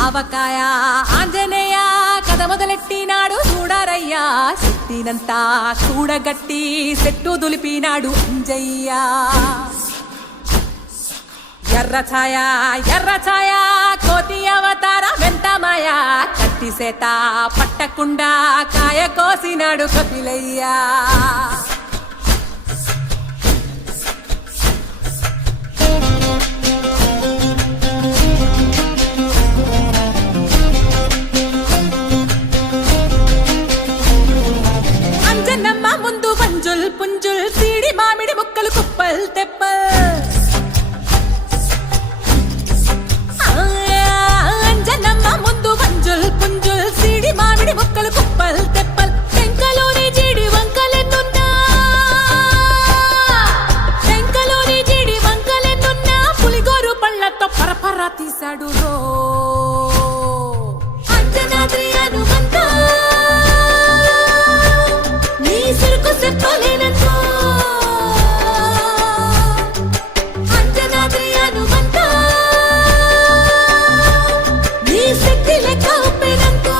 ఆవకాయ ఆంజనేయ కథ మొదలెట్టినాడు చూడారయ్యా శక్తినంతా చూడగట్టి చెట్టు దులిపినాడు అంజయ్య ఎర్ర ఛాయ కోతి అవతార వెంటమాయ కత్తి సేత పట్టకుండా కాయ కోసినాడు కపిలయ్యా అంజనమ్మ ముందు వంజుల్ పుంజుల్ సీడి మామిడి ముక్కలు కుప్పల్ తెప్పల్ అంజనమ్మ ముందు వంజుల్ పుంజుల్ సీడి మామిడి ముక్కలు కుప్పల్ తెప్పల్ టెంకలోని జీడి వంకలెన్నున్నా పులిగోరు పళ్ళతో పరపర తీశాడు రో అంజనాద్రి హనుమంత నీ సిరుకు చెప్పలేనంతో అంజనాద్రి హనుమంత నీ శక్తి లెక్క ఉప్పెనంతో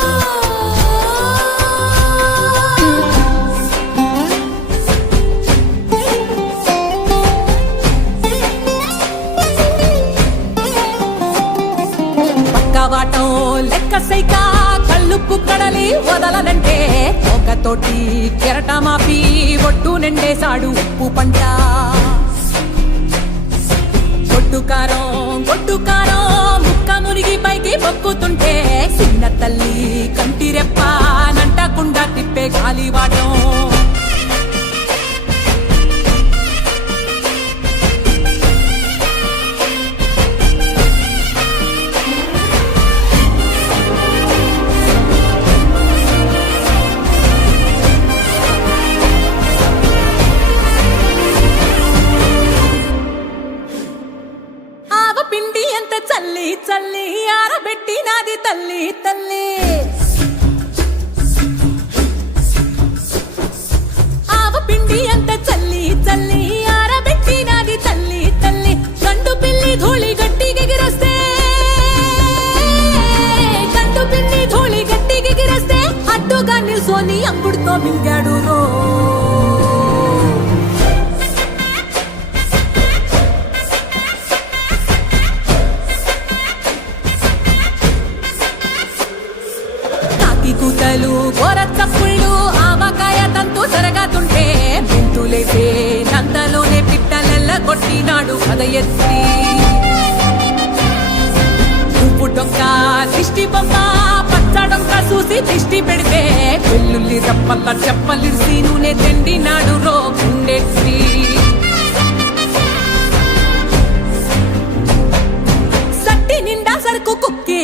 పక్కవాటం లెక్క సైక కళ్ళుప్పు కడలి వదలనంటే ఒకతోటి కెరటమాపి ఒట్టు నిండేశాడు ఉప్పు పంట గొడ్డుకారం ముక్క మురిగి పైకి మొక్కుతుంటే చిన్న తల్లి కంటిరెప్ప నంటకుండా తిప్పే గాలివాటం పిండి ఎంత చల్లి ఆరబెట్టి నాది తల్లి ఆవ పిండి ఎంత చల్లి ఆరబెట్టి నాది తల్లి గండు పిల్లి ధూళి గట్టిగిరస్తే అడ్డుగా నిల్సోని అంగుడుతో మింగాడు రో కూతలు గోరచ్చప్పుళ్ళు ఆవకాయ తంతు జరగతుంటే మెంతులేసే నందలోనే పిట్టలెల్ల కొట్టినాడు కథ ఎత్తి ఉప్పు డొక్క దిష్టి బొమ్మ పచ్చడొక్క చూసి దిష్టి పెడితే వెల్లుల్లి రప్పల్ల చెప్పలిసి నూనె తిండినాడు రో గుండెత్తి సట్టి నిండా సరుకు కుక్కి